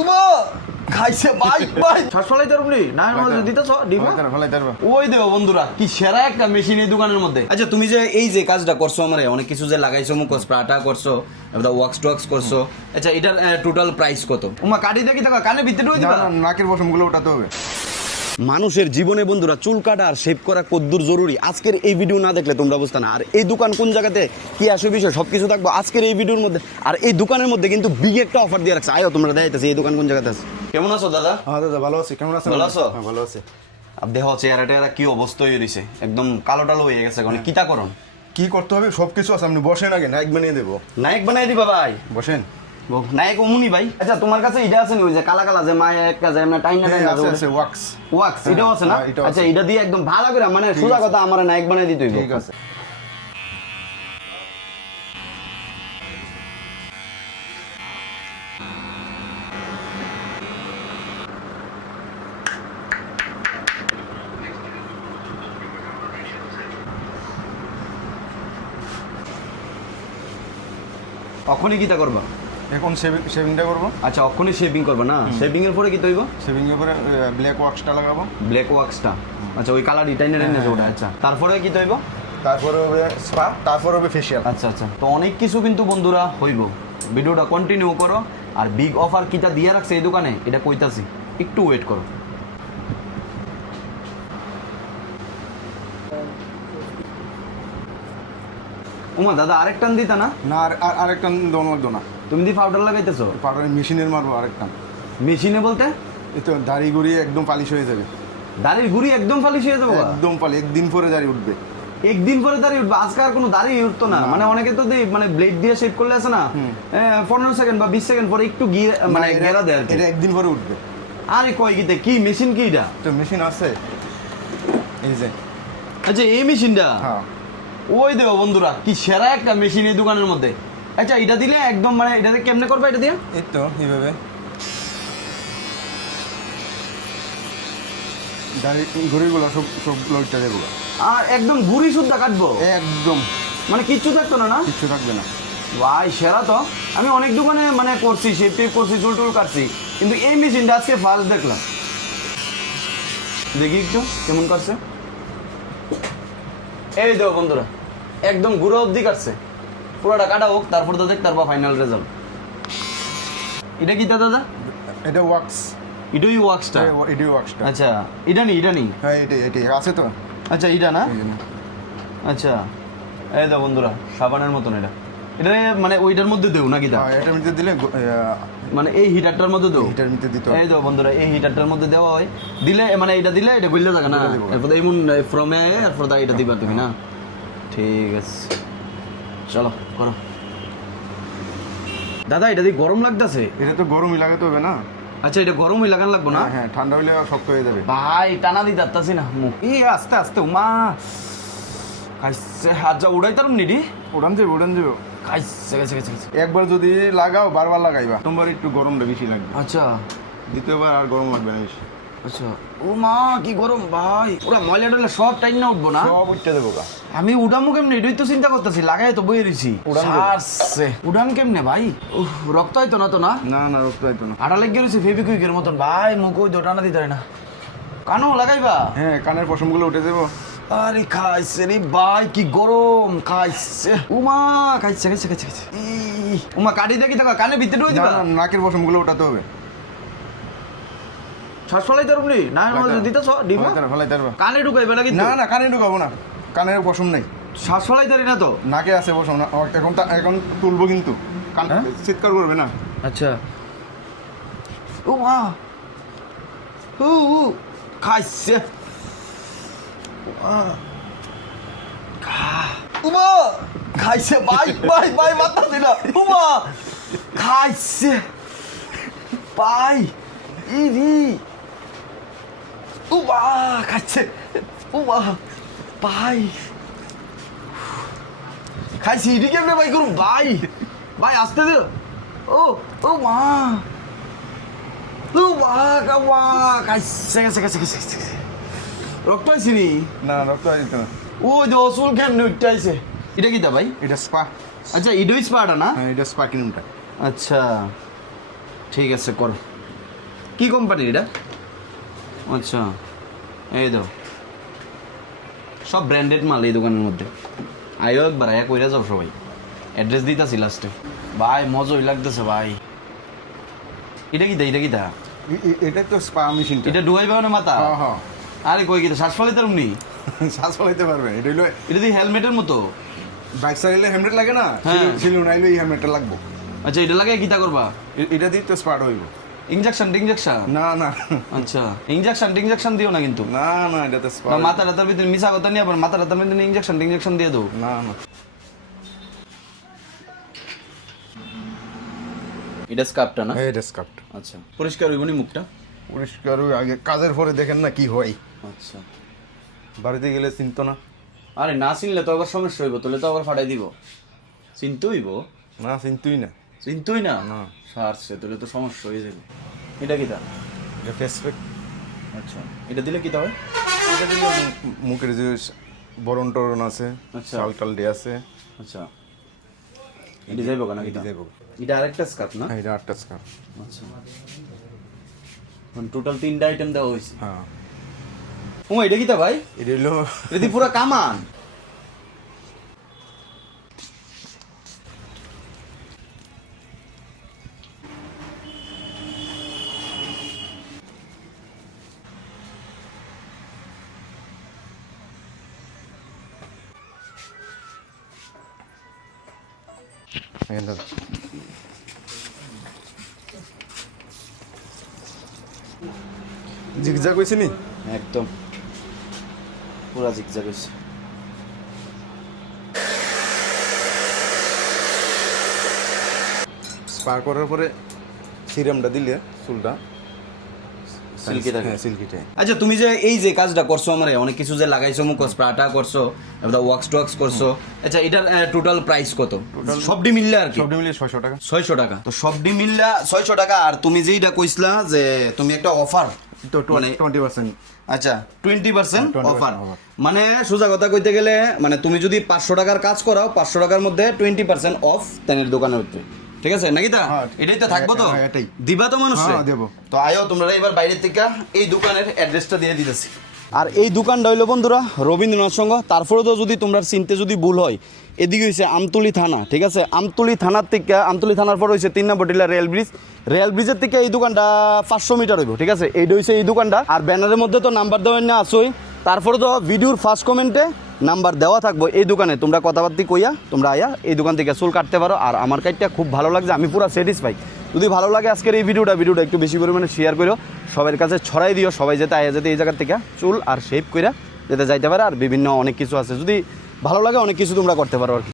উমা খাইছে ভাই ভাই শ্বাস ফলাই তারপরে না মাঝে দিতেছ ডিমা ওই দেবো বন্ধুরা কি সেরা একটা মেশিন এই দোকানের মধ্যে। আচ্ছা তুমি যে এই যে কাজটা করছো আমারে অনেক কিছু যে লাগাইছো মুখো স্প্রাটা করছো এবার ওয়াক্স টক্স করছো, আচ্ছা এটার টোটাল প্রাইস কত? উমা কাটি দেখি টাকা কানে ভিতরে ওই দিবা নাকের পশমগুলো ওঠাতে হবে। মানুষের জীবনে বন্ধুরা চুল কাটা আর শেভ করা কদ্দুর জরুরি আজকের এই ভিডিও না দেখলে তোমরা বুঝতে না। আর এই দোকান কোন জায়গাতে কি আসে বিষয় সব কিছু থাকবো আজকের এই ভিডিওর মধ্যে। আর এই দোকানের মধ্যে কিন্তু বিগ একটা অফার দিয়ে রাখছে। আয়ো তোমরা দেখাইতেছি এই দোকান কোন জায়গাতে আছে। কেমন আছো দাদা? হ্যাঁ দাদা ভালো আছি, কেমন আছো? ভালো আছো? হ্যাঁ ভালো আছি। আর দেহ চেহারা টেহারা কি অবস্থা হয়ে রয়েছে একদম কালো টালো হয়ে গেছে এখন কিতা করন? কি করতে হবে সব কিছু আছে, আপনি বসেন আগে নায়ক বানিয়ে দেবো। নায়ক বানাই দিবা ভাই? বসেন। নায়ক অমুনি ভাই। আচ্ছা তোমার কাছে এটা আছে নি ওই যে কালা কালা যে মায়া এক কাজে আমরা টাইনা টাইনা আছে আছে ওয়াক্স। ওয়াক্স এটাও আছে না? আচ্ছা এটা দিয়ে একদম ভালো করে মানে সোজা কথা আমার নায়ক বানাই দিতে হইব। ঠিক আছে। অখনই কিতা করবা? এখন শেভিংটা করবো। আচ্ছা অখনই শেভিং করবা না? শেভিং এর পরে কি তৈব? শেভিং এর পরে ব্ল্যাক ওয়াক্সটা লাগাবো। ব্ল্যাক ওয়াক্সটা আচ্ছা ওই কালার টাইনা টাইনা যে ওটা। আচ্ছা তারপরে কি তৈব? তারপরে হবে স্পা, তারপরে হবে ফেশিয়াল। আচ্ছা আচ্ছা তো অনেক কিছু কিন্তু বন্ধুরা হইব, ভিডিওটা কন্টিনিউ করো। আর বিগ অফার কিটা দিয়ে রাখছে এই দোকানে এটা কইতাছি, একটু ওয়েট করো। ওমা দাদা আরেকটান দিতা না? না আরেকটা দম লাগতো না। তুমি দি পাউডার লাগাইতেছো? পাউডার মেশিনের মারবো আরেকটা। মেশিনে বলতে? এই তো দাড়ি গুড়ি একদম পালিশ হয়ে যাবে। দাড়ির গুড়ি একদম ফালিশ হয়ে যাবো? একদম পালি, একদিন পরে দাড়ি উঠবে। একদিন পরে দাড়ি উঠবে? আজকে আর কোনো দাড়ি উঠতো না? মানে অনেকে তো মানে ব্লেড দিয়ে শেভ করলে আছে না 15 সেকেন্ড বা 20 সেকেন্ড পরে একটু গিয়ে মানে গেরা দেয় আর কি। এটা একদিন পরে উঠবে। আরে কয় গিতে কি মেশিন কি এটা? তো মেশিন আছে এই যে। আচ্ছা এই মেশিনটা? হ্যাঁ ওই দেবো বন্ধুরা কি সেরা একটা মেশিন এই দোকানের মধ্যে। আচ্ছা এটা দিলে একদম মানে এটাতে কেমনে করবে এটা দিয়ে? এই তো এইভাবে দাড়ি ঘুড়িগুলো সব সব লইটা দেবো। আর একদম গুড়ি সুদ্ধা কাটবো একদম মানে কিচ্ছু থাকতো না? না কিচ্ছু থাকবে না ভাই সেরা তো। আমি অনেক দোকানে মানে করছি শেপ টেপ করছি চুল টুল কাটছি কিন্তু এই মেশিনটা আজকে ফার্স্ট দেখলাম। দেখি একটু কেমন কাটছে। এই দেবো বন্ধুরা একদম গুঁড়ো অবধি কাটছে, পুরোটা কাটা হোক তারপর তো দেখ তারপর ফাইনাল রেজাল্ট। এটা কি দাদা? এটা ওয়াক্স। এটাই ওয়াক্সটা? এটাই ওয়াক্সটা। আচ্ছা এটা নেই এটা নেই? হ্যাঁ এটাই আছে তো। আচ্ছা এটা না? এই যে। আচ্ছা এই দাও বন্ধুরা সাবানের মতন এটা। এটা মানে ওইটার মধ্যে দেও নাকি? দা হ্যাঁ এটার মধ্যে দিলে মানে এই হিটারটার মধ্যে দেও? এটার মধ্যে দিতে এই দাও বন্ধুরা এই হিটারটার মধ্যে দেওয়া হয় দিলে মানে এটা দিলে এটা গইলে থাকে না? এরপর এমন ফ্রমে এরপর দা এটা দিবা তুমি না? ঠিক আছে চলো করো। দাদা এটা দিয়ে গরম লাগতেছে? এটা তো গরমই লাগাতে হবে না? আচ্ছা এটা গরমই লাগান লাগবো না? হ্যাঁ ঠান্ডা হইলে শক্ত হয়ে যাবে। ভাই টানা দিতে পারতাছি না মুখ। আস্তে আস্তে উমা খাইছে হাত যা উড়াই তার নিডি উড়ান যাবে। খাইছে গেছে গেছে গেছে। একবার যদি লাগাও বারবার লাগাইবা, তোমার একটু গরমটা বেশি লাগবে। আচ্ছা দ্বিতীয়বার আর গরম লাগবে না বেশি। আচ্ছা ও মা কি গরম ভাই, পুরো ময়লা টয়লা সব টাইট না উঠবো না? সব উঠতে দেবো গা। আমি উঠামো কেমনে এটাই তো চিন্তা করতেছি, লাগাই তো বইয়ে রয়েছি। উড়ান কেমনে ভাই? রক্ত হয়তো না তো? না না রক্ত হইতো না। আটা লেগে রয়েছে ফেবিকুইকের মতন ভাই, মুখ ওই দোটানা দিতে হয় না। কানও লাগাইবা? হ্যাঁ কানের পশমগুলো উঠে দেবো। আরে খাইছে রে ভাই কি গরম খাইছে। উমা খাইছে খাইছে খাইছে খাইছে। উমা কাটি দেখি দেখো কানে ভিতরে ওই দিবা? না নাকের পশমগুলো উঠাতে হবে। শ্বাস ফলাই তারপরে না মাঝে দিতেছ ডিমা? ফেলাই তারবা। কানে ঢুকাইবে নাকি? না কানে ঢুকাবো না, কানের পশম নেই। শ্বাস ফলাই তারি না তো? নাকে আছে পশম না। এখন তুলবো কিন্তু কান চিৎকার করবে না। আচ্ছা উমা খাইছে। উমা খাইছে ভাই ভাই ভাই মাথা দিলা। উমা খাইছে ভাই ইরি। উমা খাইছে উমা ভাই খাইছে ইরি কেমনে ভাই করুন ভাই ভাই আসতে দিও। ও মা মা খাইছে গেছে গেছে গেছে। রক্ত আইসি নি? না রক্ত দিত না। ওই যে অসুল কেন আইছে? এটা কি তা ভাই? এটা স্পা। আচ্ছা ইডোই স্পাটা না? হ্যাঁ এটা স্পা ক্রিমটা। আচ্ছা ঠিক আছে করো। কি কোম্পানির এটা? আচ্ছা এই দাও, সব ব্র্যান্ডেড মাল এই দোকানের মধ্যে। আইও একবার আয়া কইরা যাও সবাই, অ্যাড্রেস দিতাছি লাস্টে। ভাই মজাই লাগতেছে ভাই। এটা কি দা? এটা কি দা? এটা তো স্পা মেশিনটা। এটা ডুবাইবে না মাথা? হ্যাঁ হ্যাঁ। আরে কই কি শ্বাস ফলাইতে পারবনি? শ্বাস ফলাইতে পারবেন। এটা হইলো এটা দি হেলমেটের মতো। বাইক চালাইলে হেলমেট লাগে না, হ্যাঁ। সিলিং নাইলে এই হেলমেটটা লাগবো। আচ্ছা এটা লাগাই কিতা করবা? এটা দিয়ে তো স্পার্ট হইব। ইনজেকশন টিনজেকশন? না না আচ্ছা ইনজেকশন টিনজেকশন দিও না কিন্তু। না না, এটা তো না স্পার্ট। মাথা রাতার ভিতরে মিশা কথা নিয়ে আবার মাথা রাতার ভিতরে ইনজেকশন টিনজেকশন দিয়ে দাও। না না, এটা স্কার্পটা না? এটা স্কার্ট। আচ্ছা পরিষ্কার হইবনি মুখটা? পরিষ্কার আগে কাজের পরে দেখেন না কি হয়। আচ্ছা বাড়িতে গেলে চিনতো না। আরে না চিনলে তো আবার সমস্যা হইব, তাহলে তো আবার ফাটাই দিব। চিনতে হইব? না চিনতুই না। চিনতই না? না। সারছে তাহলে তো সমস্যা হয়ে যাবে। এটা কিতা? এটা ফেস প্যাক। আচ্ছা এটা দিলে কিতা হয়? এটা দিলে মুখের যে বরণ টরণ আছে, আচ্ছা। চাল টাল দিয়ে আছে। আচ্ছা এটা যাইব কেন? এটা যাইবো। এটা আরেকটা স্কার্প না? এটা আটটা স্কার্ট। আচ্ছা টোটাল 3টা আইটেম দেওয়া হয়েছে। হ্যাঁ ও এটা কিতা ভাই? এটা হলো এটা দি পুরা কামান। জিগজাগ হয়েছে নি। একদম পুরা জিগজাগ হয়েছে। স্পা করার পরে সিরামটা দিলে চুলটা সিল্কি থাকে। হ্যাঁ সিল্কিটাই। আচ্ছা তুমি যে এই যে কাজটা করছো আমারে, অনেক কিছু যে লাগাইছো মুখ, স্প্রাটা করছো, এবার ওয়াক্স টুয়াক্স করছো, আচ্ছা এটার টোটাল প্রাইস কত? সবডি মিললে আর কি? সবটা মিলিয়ে 600 টাকা। 600 টাকা। তো সবডি মিললা 600 টাকা। আর তুমি যেইটা কইছলা যে তুমি একটা অফার, তো মানে 20%। আচ্ছা 20% 20% অফার। offer। মানে সোজা কথা কইতে গেলে মানে তুমি যদি 500 টাকার কাজ করাও, 500 টাকার মধ্যে 20% অফ তেনের দোকানের উপরে, ঠিক আছে নাকি তা? হ্যাঁ, এটাই তো থাকবো তো? হ্যাঁ, এটাই। দিবা তো মানুষ? হ্যাঁ, দেবো। তো আয়ো তোমরা এবার বাইরের থেকে এই দোকানের অ্যাড্রেসটা দিয়ে দিতেছি। আর এই দোকানটা হইলো বন্ধুরা রবীন্দ্রনাথ সংঘ। তারপরে তো যদি তোমরা চিনতে যদি ভুল হয়, এদিকে হয়েছে আমতলি থানা, ঠিক আছে? আমতলি থানার থেকে, আমতলি থানার পর হয়েছে 3 নম্বর টিলা রেল ব্রিজ। রেল ব্রিজের থেকে এই দোকানটা 500 মিটার হইব, ঠিক আছে? এইটা হয়েছে এই দোকানটা। আর ব্যানারের মধ্যে তো নাম্বার দেওয়া না আসোই। তারপরে তো ভিডিওর ফার্স্ট কমেন্টে নাম্বার দেওয়া থাকবো এই দোকানে। তোমরা কথাবার্তি কইয়া তোমরা আয়া এই দোকান থেকে চুল কাটতে পারো। আর আমার কাজটা খুব ভালো লাগছে, আমি পুরো স্যাটিসফাই। যদি ভালো লাগে আজকের এই ভিডিওটা একটু বেশি পরিমাণে শেয়ার করো, সবার কাছে ছড়াই দিও, সবাই যাতে আয়া যাতে এই জায়গার থেকে চুল আর শেভ কইরা যেতে যাইতে পারে। আর বিভিন্ন অনেক কিছু আছে, যদি ভালো লাগে অনেক কিছু তোমরা করতে পারো আর কি।